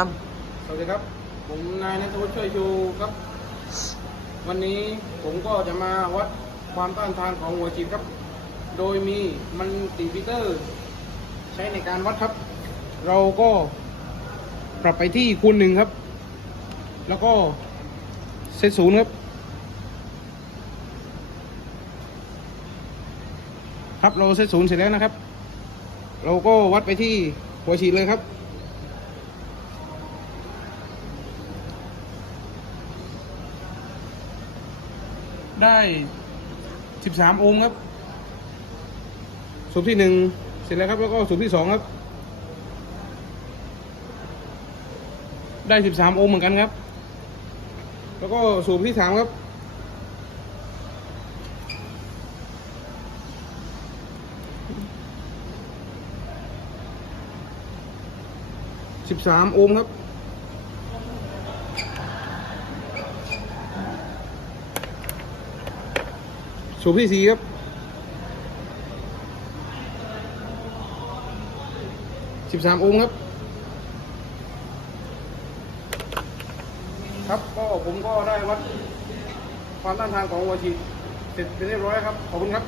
สวัสดีครับ ผมนายนัทวุฒิช่วยชูครับ วันนี้ผมก็จะมาวัดความต้านทานของหัวฉีดครับ โดยมีมันติพิเตอร์ ใช้ในการวัดครับ เราก็ปรับไปที่คูณหนึ่งครับ แล้วก็เซตศูนย์ครับ ครับเราเซตศูนย์เสร็จแล้วนะครับ เราก็วัดไปที่หัวฉีดเลยครับ ได้สิบสามโอห์มครับสูบที่หนึ่งเสร็จแล้วครับ แล้วก็สูบที่สองครับ ได้สิบสามโอห์มเหมือนกันครับ แล้วก็สูบที่สามครับ สิบสามโอห์มครับ สูบที่สี่ครับ สิบสามองค์ครับ ครับก็ผมก็ได้วัดความต้านทานของวัวฉีดเสร็จเป็นเรียบร้อยครับ ขอบคุณครับ